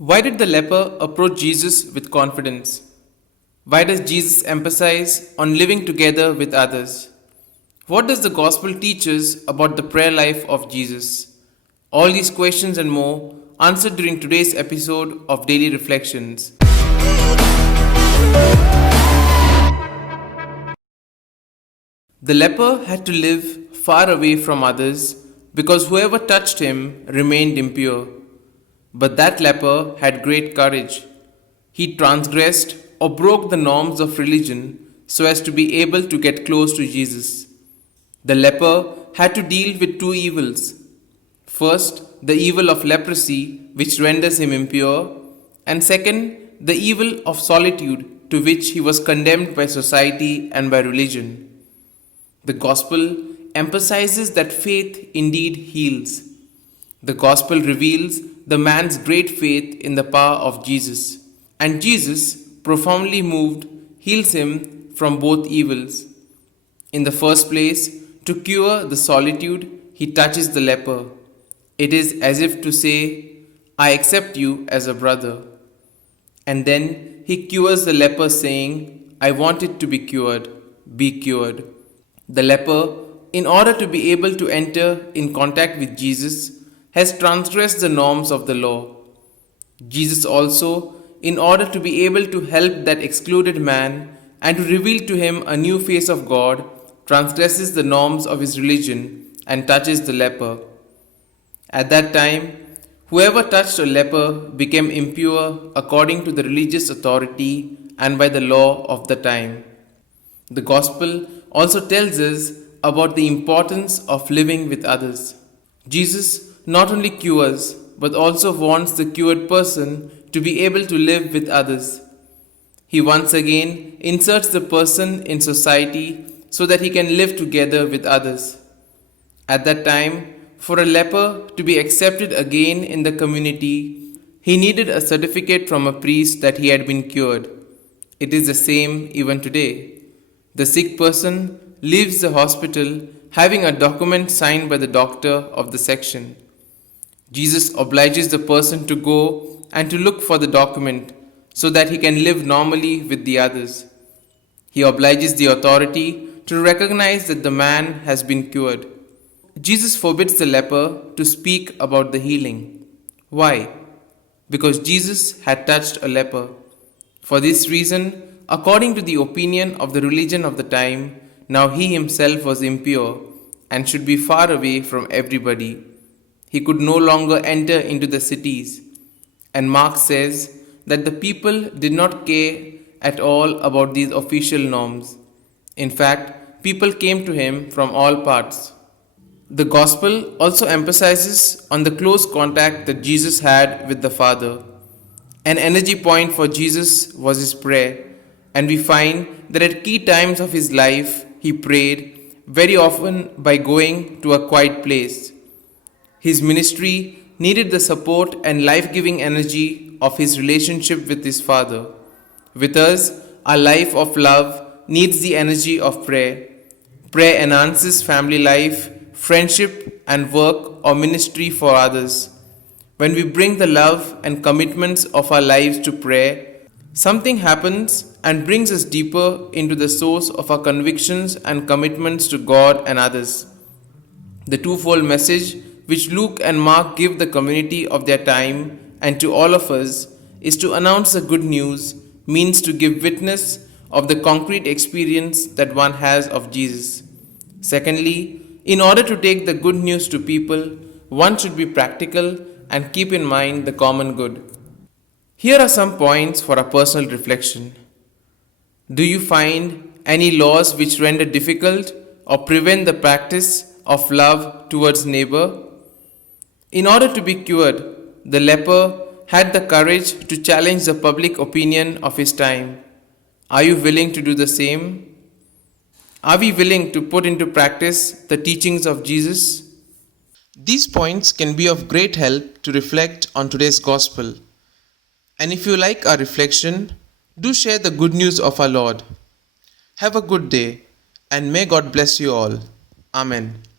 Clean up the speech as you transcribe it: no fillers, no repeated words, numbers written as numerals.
Why did the leper approach Jesus with confidence? Why does Jesus emphasize on living together with others? What does the gospel teach us about the prayer life of Jesus? All these questions and more answered during today's episode of Daily Reflections. The leper had to live far away from others because whoever touched him remained impure. But that leper had great courage. He transgressed or broke the norms of religion so as to be able to get close to Jesus. The leper had to deal with two evils. First, the evil of leprosy, which renders him impure, and second, the evil of solitude, to which he was condemned by society and by religion. The gospel emphasizes that faith indeed heals. The gospel reveals the man's great faith in the power of Jesus, and Jesus, profoundly moved, heals him from both evils. In the first place, to cure the solitude, he touches the leper. It is as if to say, I accept you as a brother. And then he cures the leper, saying, I want it to be cured, be cured. The leper, in order to be able to enter in contact with Jesus, has transgressed the norms of the law. Jesus also, in order to be able to help that excluded man and to reveal to him a new face of God, transgresses the norms of his religion and touches the leper. At that time, whoever touched a leper became impure according to the religious authority and by the law of the time. The gospel also tells us about the importance of living with others. Jesus not only cures but also wants the cured person to be able to live with others. He once again inserts the person in society so that he can live together with others. At that time, for a leper to be accepted again in the community, he needed a certificate from a priest that he had been cured. It is the same even today. The sick person leaves the hospital having a document signed by the doctor of the section. Jesus obliges the person to go and to look for the document so that he can live normally with the others. He obliges the authority to recognize that the man has been cured. Jesus forbids the leper to speak about the healing. Why? Because Jesus had touched a leper. For this reason, according to the opinion of the religion of the time, now he himself was impure and should be far away from everybody. He could no longer enter into the cities. And Mark says that the people did not care at all about these official norms. In fact, people came to him from all parts. The gospel also emphasizes on the close contact that Jesus had with the Father. An energy point for Jesus was his prayer, and we find that at key times of his life he prayed, very often by going to a quiet place. His ministry needed the support and life-giving energy of his relationship with his Father. With us, our life of love needs the energy of prayer. Prayer enhances family life, friendship, and work or ministry for others. When we bring the love and commitments of our lives to prayer, something happens and brings us deeper into the source of our convictions and commitments to God and others. The twofold message which Luke and Mark give the community of their time and to all of us is to announce the good news, means to give witness of the concrete experience that one has of Jesus. Secondly, in order to take the good news to people, one should be practical and keep in mind the common good. Here are some points for a personal reflection. Do you find any laws which render difficult or prevent the practice of love towards neighbor? In order to be cured, the leper had the courage to challenge the public opinion of his time. Are you willing to do the same? Are we willing to put into practice the teachings of Jesus? These points can be of great help to reflect on today's gospel. And if you like our reflection, do share the good news of our Lord. Have a good day, and may God bless you all. Amen.